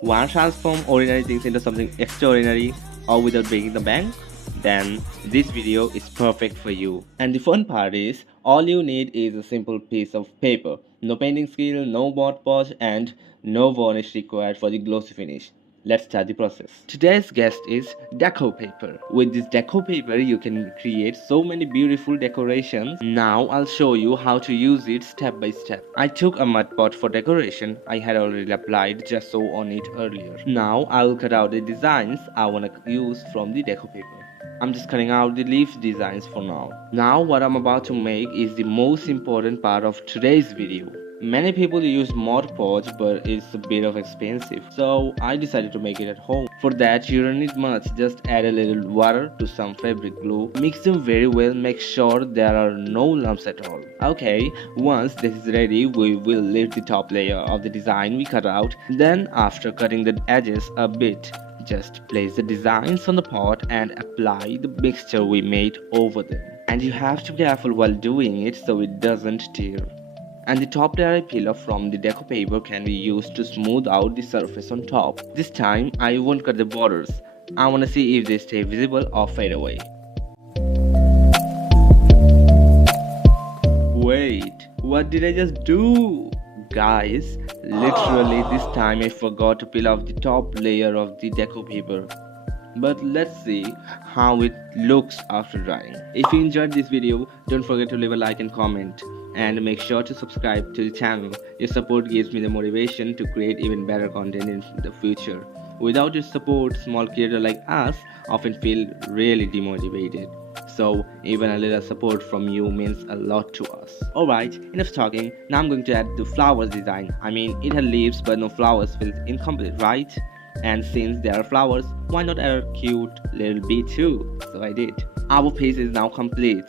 Want to transform ordinary things into something extraordinary or without breaking the bank? Then this video is perfect for you. And the fun part is, all you need is a simple piece of paper. No painting skill, no Mod Podge, and no varnish required for the glossy finish. Let's start the process. Today's guest is Deco paper. With this Deco paper, you can create so many beautiful decorations. Now I'll show you how to use it step by step. I took a mud pot for decoration. I had already applied gesso on it earlier. Now I'll cut out the designs I wanna use from the Deco paper. I'm just cutting out the leaf designs for now. Now what I'm about to make is the most important part of today's video. Many people use Mod Podge, but it's a bit of expensive, so I decided to make it at home. For that you don't need much, just add a little water to some fabric glue, mix them very well, make sure there are no lumps at all. Okay, once this is ready, we will leave the top layer of the design we cut out. Then after cutting the edges a bit, just place the designs on the pot and apply the mixture we made over them. And you have to be careful while doing it so it doesn't tear. And the top layer I peel off from the Deco paper can be used to smooth out the surface on top. This time I won't cut the borders. I wanna see if they stay visible or fade away. Wait, what did I just do? Guys, literally this time I forgot to peel off the top layer of the Deco paper. But let's see how it looks after drying. If you enjoyed this video, don't forget to leave a like and comment. And make sure to subscribe to the channel. Your support gives me the motivation to create even better content in the future. Without your support, small creators like us often feel really demotivated. So even a little support from you means a lot to us. Alright, enough talking. Now I'm going to add the flowers design. I mean, it had leaves but no flowers feels incomplete, right? And since there are flowers, why not add a cute little bee too? So I did. Our piece is now complete.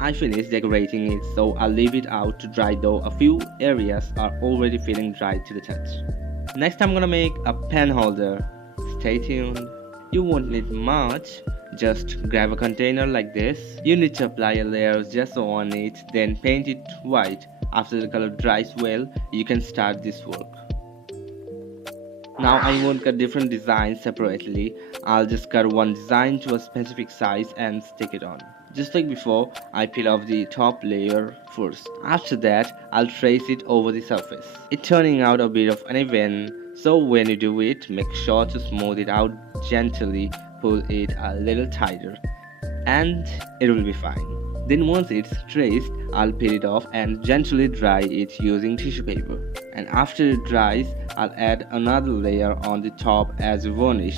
I finished decorating it, so I'll leave it out to dry, though a few areas are already feeling dry to the touch. Next I'm gonna make a pen holder. Stay tuned. You won't need much. Just grab a container like this. You need to apply a layer of gesso on it, then paint it white. After the color dries well, you can start this work. Now I won't cut different designs separately. I'll just cut one design to a specific size and stick it on. Just like before, I peel off the top layer first. After that, I'll trace it over the surface. It's turning out a bit of uneven, so when you do it, make sure to smooth it out gently, pull it a little tighter, and it will be fine. Then once it's traced, I'll peel it off and gently dry it using tissue paper. And after it dries, I'll add another layer on the top as varnish.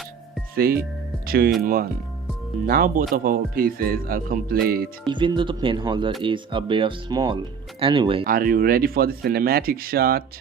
See? 2 in 1. Now both of our pieces are complete, even though the pen holder is a bit of small. Anyway, are you ready for the cinematic shot?